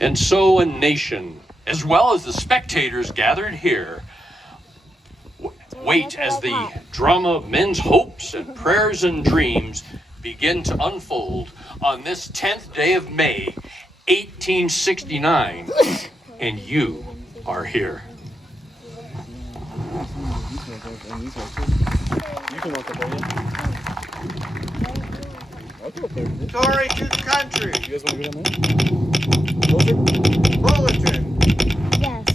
And so a nation, as well as the spectators gathered here, wait as the drama of men's hopes and prayers and dreams begin to unfold on this 10th day of May, 1869, and you are here. Tory to the country. You guys want to go down there? Bulletin. Yes.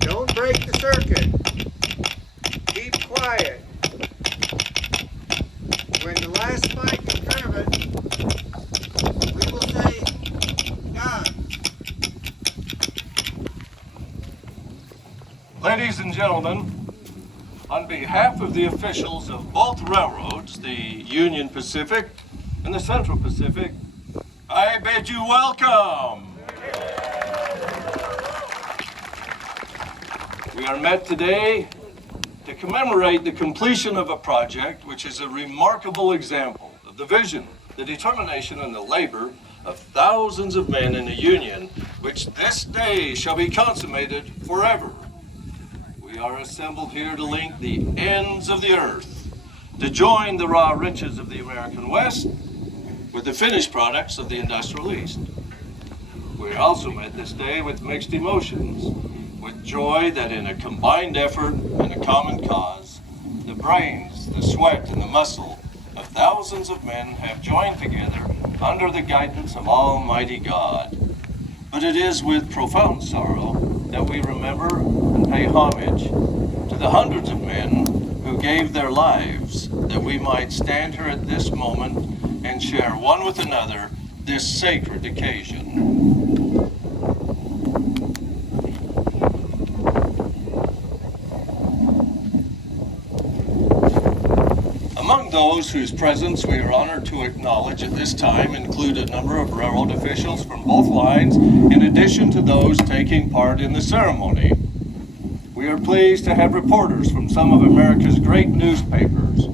Don't break the circuit. Keep quiet. When the last mic is driven, we will say, done. Ladies and gentlemen, on behalf of the officials of both railroads, the Union Pacific and the Central Pacific, I bid you welcome. We are met today to commemorate the completion of a project which is a remarkable example of the vision, the determination, and the labor of thousands of men in a union which this day shall be consummated forever. We are assembled here to link the ends of the earth, to join the raw riches of the American West with the finished products of the industrial East. We are also met this day with mixed emotions, with joy that in a combined effort and a common cause, the brains, the sweat, and the muscle of thousands of men have joined together under the guidance of Almighty God. But it is with profound sorrow that we remember and pay homage to the hundreds of men who gave their lives that we might stand here at this moment and share one with another this sacred occasion. Among those whose presence we are honored to acknowledge at this time include a number of railroad officials from both lines, in addition to those taking part in the ceremony. We are pleased to have reporters from some of America's great newspapers.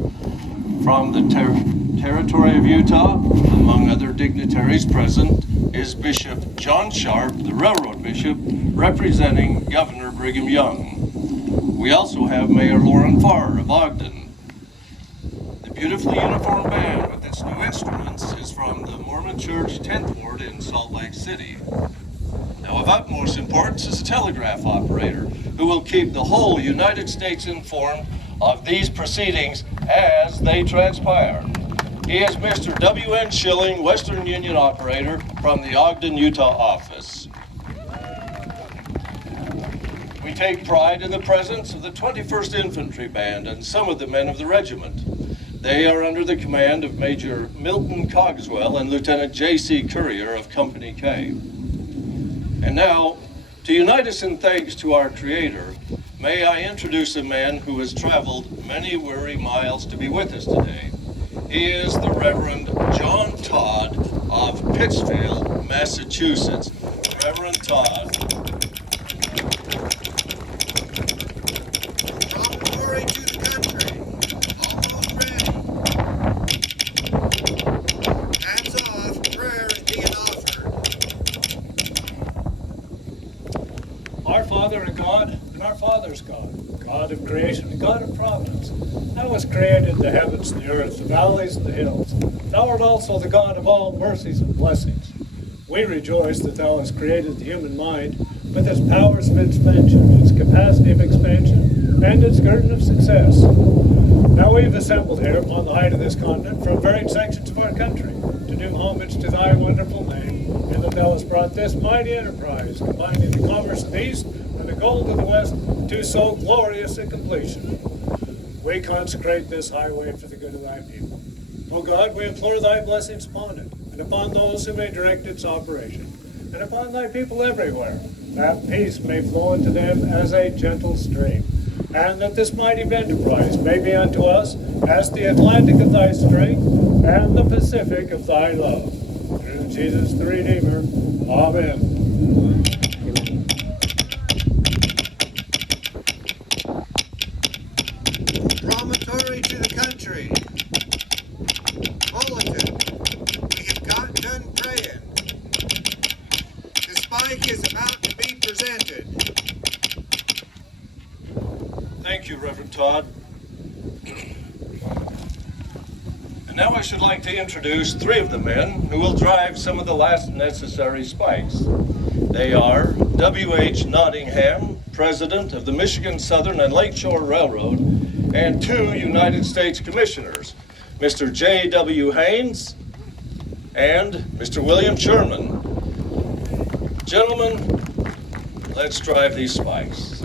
From the territory of Utah, among other dignitaries present, is Bishop John Sharp, the railroad bishop, representing Governor Brigham Young. We also have Mayor Lauren Farr of Ogden. The beautifully uniformed band with its new instruments is from the Mormon Church 10th Ward in Salt Lake City. Now, of utmost importance is a telegraph operator who will keep the whole United States informed of these proceedings as they transpire. He is Mr. W.N. Schilling, Western Union operator from the Ogden, Utah office. We take pride in the presence of the 21st Infantry Band and some of the men of the regiment. They are under the command of Major Milton Cogswell and Lieutenant J.C. Currier of Company K. And now, to unite us in thanks to our Creator, may I introduce a man who has traveled many weary miles to be with us today. He is the Reverend John Todd of Pittsfield, Massachusetts. Reverend Todd. From Tory to the country. Almost ready. Hands off. Prayers being offered. Our Father and God, and our Father's God, God of creation and God of providence. Thou hast created the heavens, the earth, the valleys, and the hills. Thou art also the God of all mercies and blessings. We rejoice that thou hast created the human mind with its powers of expansion, its capacity of expansion, and its guerdon of success. Now we've assembled here upon the height of this continent from varied sections of our country to do homage to thy wonderful name, and that thou hast brought this mighty enterprise, combining the commerce of the East and the gold of the West, to so glorious a completion. We consecrate this highway for the good of thy people. O God, we implore thy blessings upon it, and upon those who may direct its operation, and upon thy people everywhere, that peace may flow unto them as a gentle stream, and that this mighty enterprise may be unto us as the Atlantic of thy strength, and the Pacific of thy love. Through Jesus the Redeemer. Amen. Promontory to the country. Bulletin. We have got done praying. spike is about to be presented. Thank you, Reverend Todd. And now I should like to introduce three of the men who will drive some of the last necessary spikes. They are W.H. Nottingham, President of the Michigan Southern and Lakeshore Railroad, and two United States Commissioners, Mr. J.W. Haynes and Mr. William Sherman. Gentlemen, let's drive these spikes.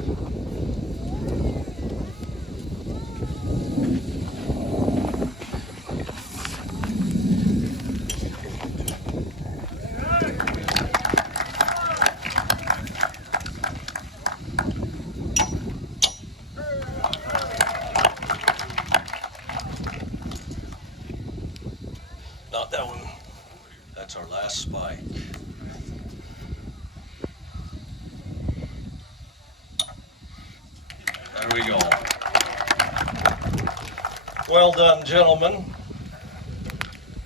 Not that one. That's our last spike. There we go. Well done, gentlemen.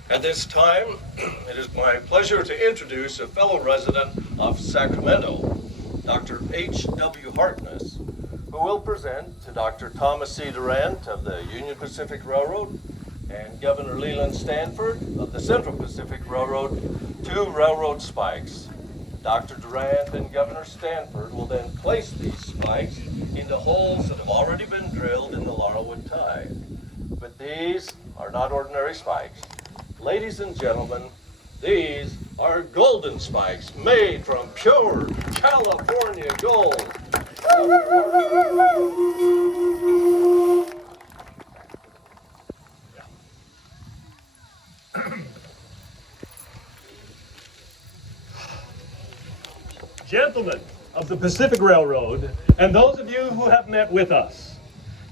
At this time, it is my pleasure to introduce a fellow resident of Sacramento, Dr. H.W. Harkness, who will present to Dr. Thomas C. Durant of the Union Pacific Railroad and Governor Leland Stanford of the Central Pacific Railroad two railroad spikes. Dr. Durant and Governor Stanford will then place these spikes into holes that have already been drilled in the Laurelwood tie. But these are not ordinary spikes. Ladies and gentlemen, these are golden spikes made from pure California gold. Gentlemen of the Pacific Railroad, and those of you who have met with us,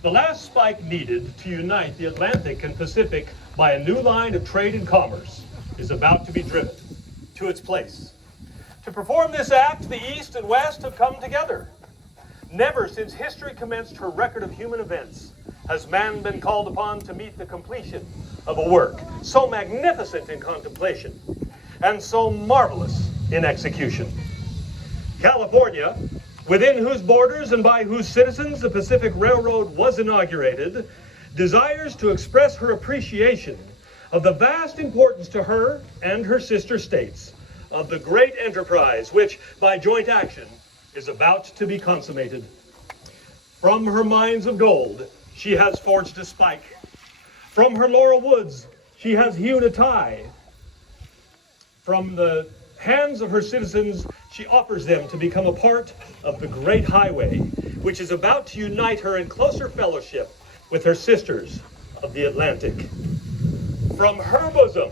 the last spike needed to unite the Atlantic and Pacific by a new line of trade and commerce is about to be driven to its place. To perform this act, the East and West have come together. Never since history commenced her record of human events has man been called upon to meet the completion of a work so magnificent in contemplation and so marvelous in execution. California, within whose borders and by whose citizens the Pacific Railroad was inaugurated, desires to express her appreciation of the vast importance to her and her sister states of the great enterprise which, by joint action, is about to be consummated. From her mines of gold, she has forged a spike. From her laurel woods, she has hewn a tie. From the hands of her citizens, she offers them to become a part of the great highway, which is about to unite her in closer fellowship with her sisters of the Atlantic. From her bosom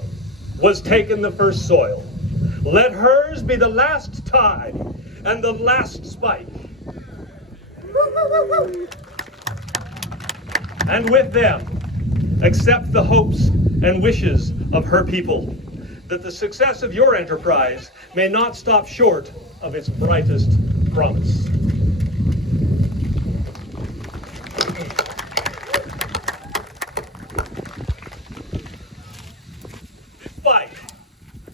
was taken the first soil. Let hers be the last tie and the last spike. And with them, accept the hopes and wishes of her people, that the success of your enterprise may not stop short of its brightest promise. This spike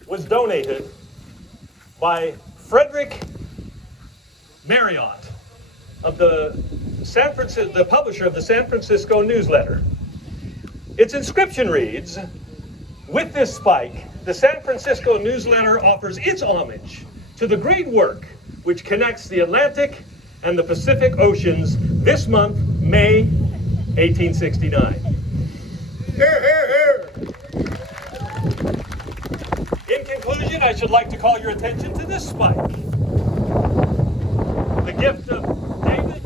was donated by Frederick Marriott of the publisher of the San Francisco Newsletter. Its inscription reads, "With this spike, the San Francisco Newsletter offers its homage to the great work which connects the Atlantic and the Pacific Oceans this month, May 1869. Hear, hear, hear. In conclusion, I should like to call your attention to this spike, the gift of David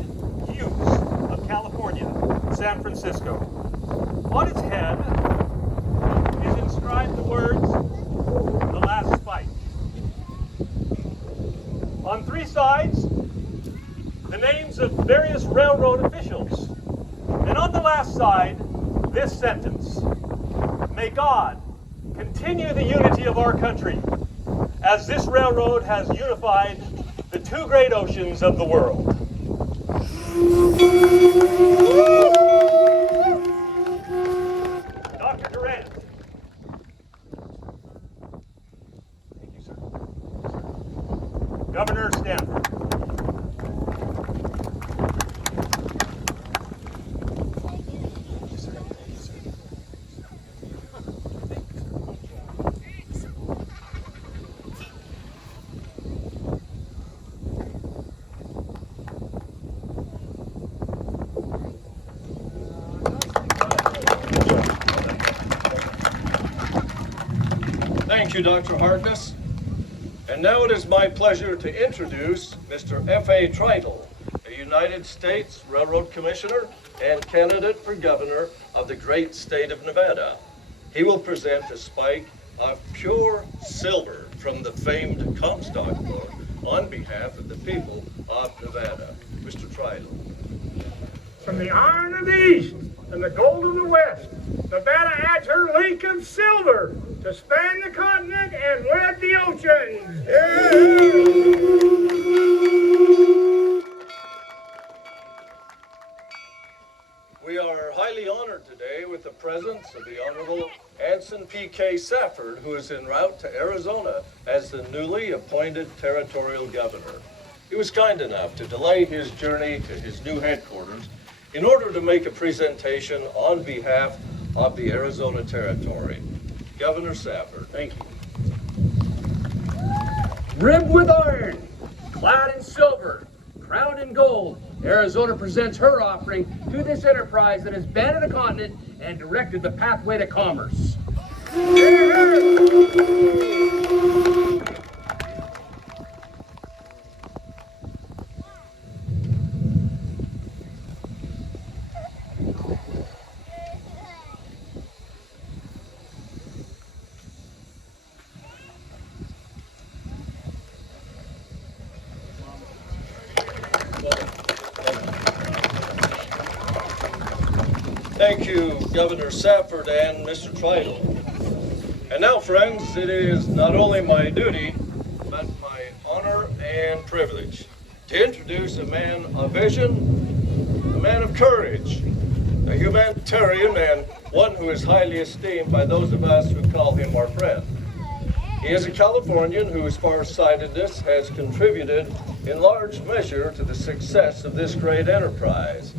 Hughes of California, San Francisco. On its head is inscribed the words, "The Last Spike." On three sides, the names of various railroad officials. And on the last side, this sentence, "May God continue the unity of our country as this railroad has unified the two great oceans of the world." Dr. Durant. Thank you, sir. Governor Stanford. Thank you, Dr. Harkness. And now it is my pleasure to introduce Mr. F.A. Tritle, a United States Railroad Commissioner and candidate for governor of the great state of Nevada. He will present a spike of pure silver from the famed Comstock book on behalf of the people of Nevada. Mr. Tritle. From the iron of the east and the gold of the west, Nevada adds her link of silver to span the continent and wed the oceans. We are highly honored today with the presence of the Honorable Anson P.K. Safford, who is en route to Arizona as the newly appointed territorial governor. He was kind enough to delay his journey to his new headquarters in order to make a presentation on behalf of the Arizona Territory. Governor Safford. Thank you. Ribbed with iron, clad in silver, crowned in gold, Arizona presents her offering to this enterprise that has banded the continent and directed the pathway to commerce. Thank you, Governor Safford and Mr. Tritle. And now, friends, it is not only my duty, but my honor and privilege to introduce a man of vision, a man of courage, a humanitarian, and one who is highly esteemed by those of us who call him our friend. He is a Californian whose farsightedness has contributed in large measure to the success of this great enterprise.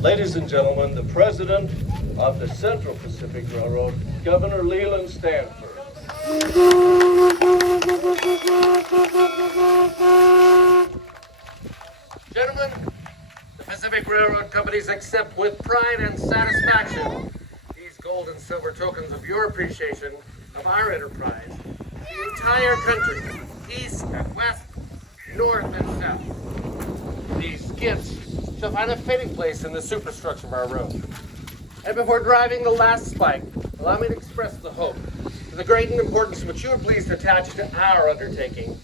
Ladies and gentlemen, the President of the Central Pacific Railroad, Governor Leland Stanford. Gentlemen, the Pacific Railroad companies accept with pride and satisfaction these gold and silver tokens of your appreciation of our enterprise. The entire country, east and west, north and south. These gifts shall find a fitting place in the superstructure of our road. And before driving the last spike, allow me to express the hope that the great importance which you are pleased to attach to our undertaking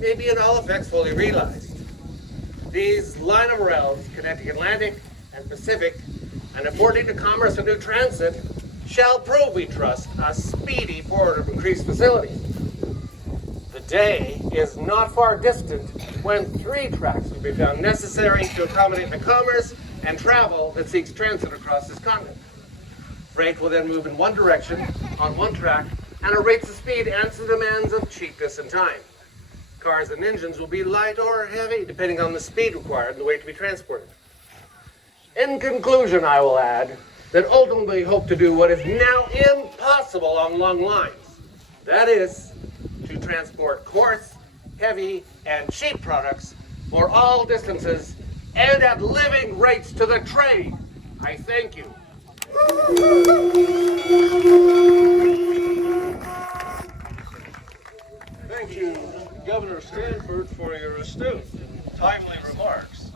may be in all effects fully realized. These line of rails connecting Atlantic and Pacific and affording to commerce a new transit shall prove, we trust, a speedy port of increased facility. The day is not far distant when 3 tracks will be found necessary to accommodate the commerce and travel that seeks transit across this continent. Freight will then move in one direction, on one track, and at rates of speed answer the demands of cheapness and time. Cars and engines will be light or heavy, depending on the speed required and the weight to be transported. In conclusion, I will add that ultimately we hope to do what is now impossible on long lines. That is, to transport coarse, heavy, and cheap products for all distances and at living rates to the trade. I thank you. Thank you, Governor Stanford, for your astute, timely remarks.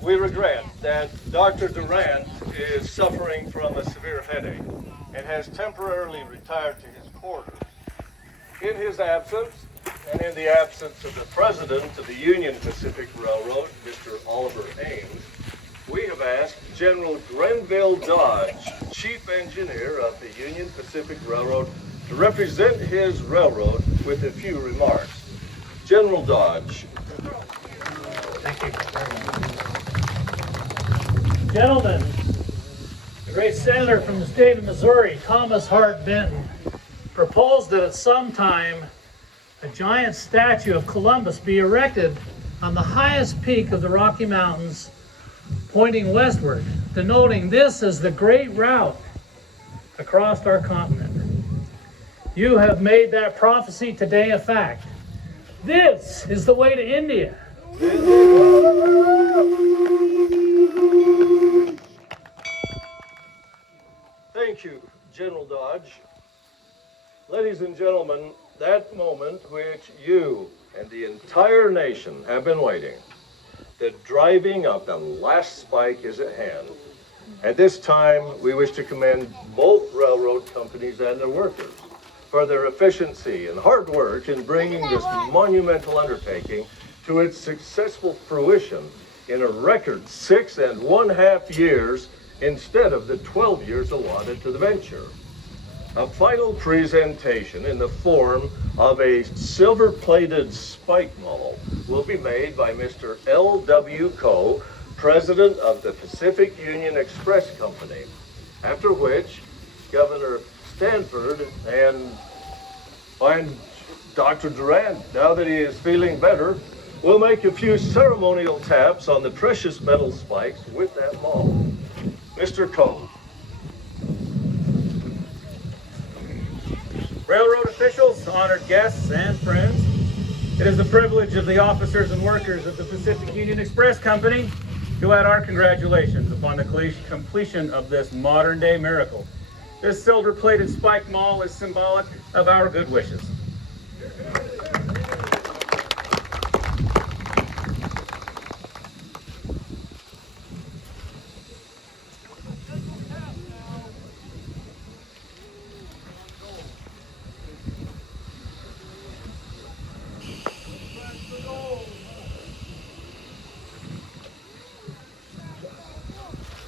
We regret that Dr. Durant is suffering from a severe headache and has temporarily retired to his quarters. In his absence, and in the absence of the President of the Union Pacific Railroad, Mr. Oliver Ames, we have asked General Grenville Dodge, Chief Engineer of the Union Pacific Railroad, to represent his railroad with a few remarks. General Dodge. Thank you. Gentlemen, the great senator from the state of Missouri, Thomas Hart Benton, proposed that at some time a giant statue of Columbus be erected on the highest peak of the Rocky Mountains, pointing westward, denoting this as the great route across our continent. You have made that prophecy today a fact. This is the way to India. Thank you, General Dodge. Ladies and gentlemen, that moment which you and the entire nation have been waiting, the driving of the last spike is at hand. At this time, we wish to commend both railroad companies and their workers for their efficiency and hard work in bringing this monumental undertaking to its successful fruition in a record 6.5 years instead of the 12 years allotted to the venture. A final presentation in the form of a silver-plated spike maul will be made by Mr. L.W. Coe, President of the Pacific Union Express Company, after which Governor Stanford and Dr. Durant, now that he is feeling better, will make a few ceremonial taps on the precious metal spikes with that maul. Mr. Coe. Railroad officials, honored guests, and friends, it is the privilege of the officers and workers of the Pacific Union Express Company to add our congratulations upon the completion of this modern-day miracle. This silver-plated spike maul is symbolic of our good wishes.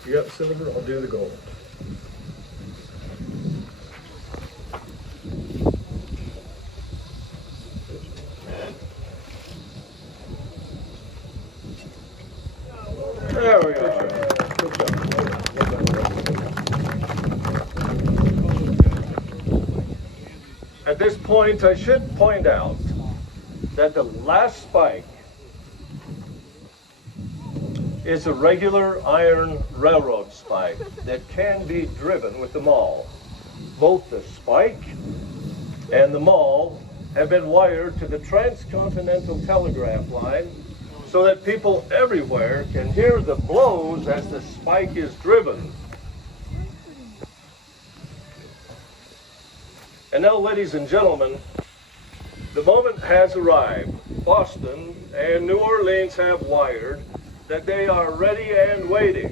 You got the silver, I'll do the gold. There we are. At this point, I should point out that the last spike is a regular iron railroad spike that can be driven with the maul. Both the spike and the maul have been wired to the transcontinental telegraph line so that people everywhere can hear the blows as the spike is driven. And now, ladies and gentlemen, the moment has arrived. Boston and New Orleans have wired that they are ready and waiting.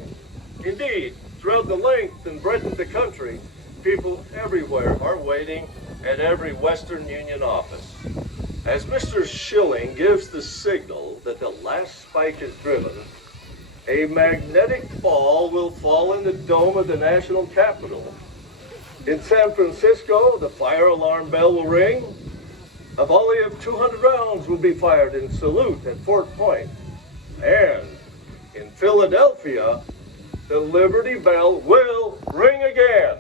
Indeed, throughout the length and breadth of the country, people everywhere are waiting at every Western Union office. As Mr. Schilling gives the signal that the last spike is driven, a magnetic ball will fall in the dome of the National Capitol. In San Francisco, the fire alarm bell will ring. A volley of 200 rounds will be fired in salute at Fort Point. And in Philadelphia, the Liberty Bell will ring again.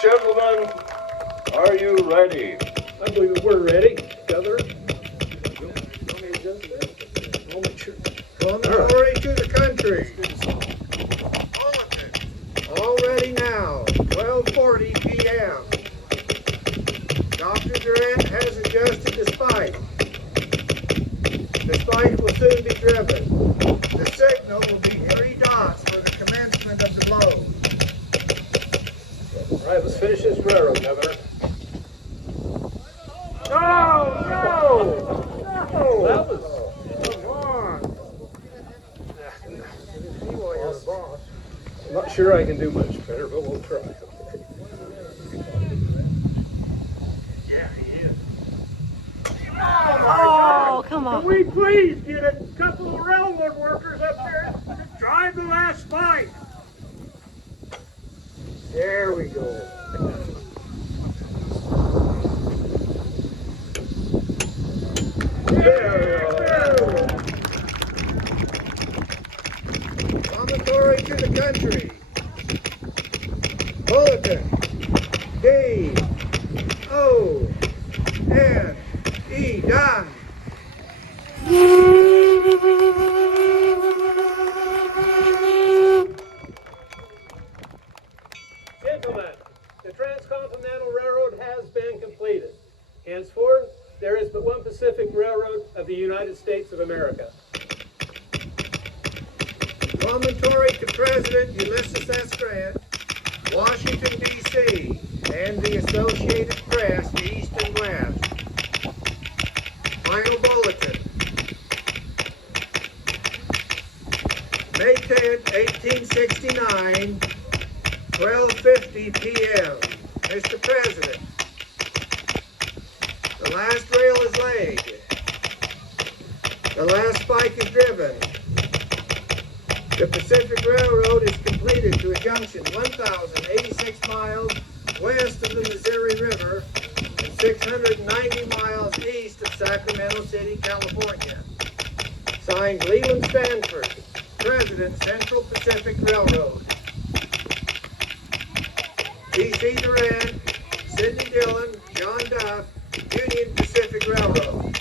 Gentlemen, are you ready? I believe we're ready, Governor. Glory to the country. All ready now, 12:40 p.m. Dr. Durant has adjusted the spike. The spike will soon be driven. The signal will be 3 dots for the commencement of the blow. All right, let's finish this railroad, Governor. No! That was... Come on. I'm not sure I can do much better, but we'll try. Oh, come on. Can we please get a couple of railroad workers up there to drive the last spike? There we go. Commendatory to the country. Bulletin. D. die. Gentlemen, the Transcontinental Railroad has been completed. Henceforth, there is but one Pacific Railroad of the United States of America. Promontory to President Ulysses S. Grant, Washington, D.C., and the Associated Press, East and West. Final bulletin. May 10th, 1869, 12:50 p.m. Mr. President, the last rail is laid. The last spike is driven. The Pacific Railroad is completed to a junction 1,086 miles west of the Missouri River and 690 miles east of Sacramento City, California. Signed, Leland Stanford, President, Central Pacific Railroad. T.C. Durant, Sidney Dillon, John Duff, Union Pacific Railroad.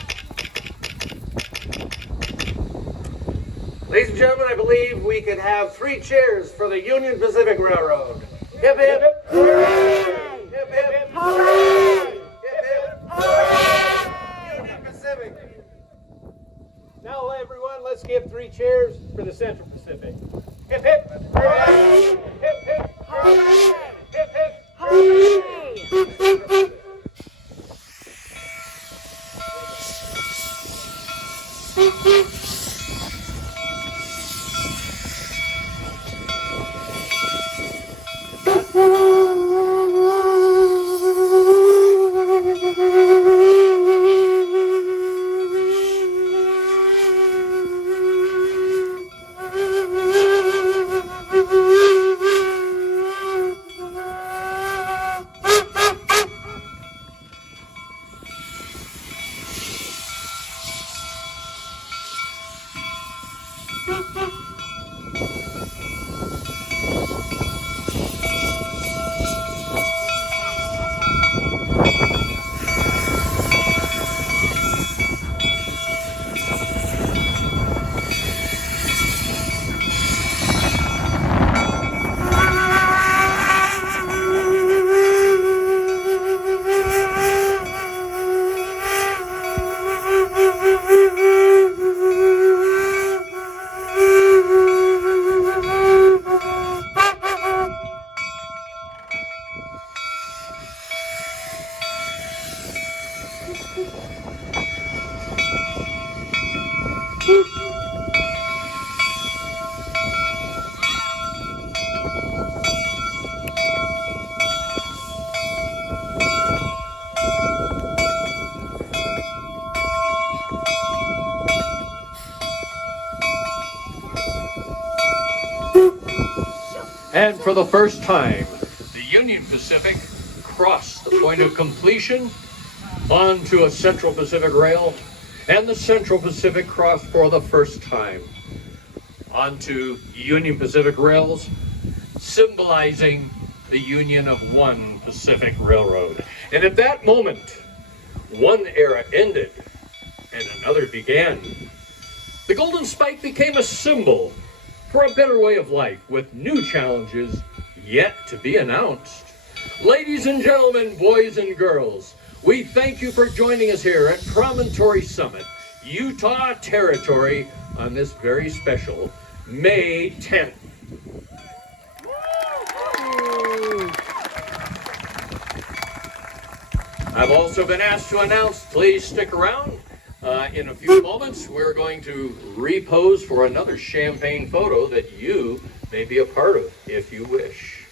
Ladies and gentlemen, I believe we could have 3 cheers for the Union Pacific Railroad. Hip hip! Hooray! Hip hip! Hooray! Hip hip! Hooray! Union Pacific! Now, everyone, let's give 3 cheers for the Central Pacific. Hip hip! Hooray! Hip hip! Hooray! Hip hip! Hooray! And for the first time, the Union Pacific crossed the point of completion onto a Central Pacific rail, and the Central Pacific crossed for the first time onto Union Pacific rails, symbolizing the union of one Pacific Railroad. And at that moment, one era ended and another began. The Golden Spike became a symbol for a better way of life, with new challenges yet to be announced. Ladies and gentlemen, boys and girls, we thank you for joining us here at Promontory Summit, Utah Territory, on this very special May 10th. I've also been asked to announce, please stick around. In a few moments, we're going to repose for another champagne photo that you may be a part of if you wish.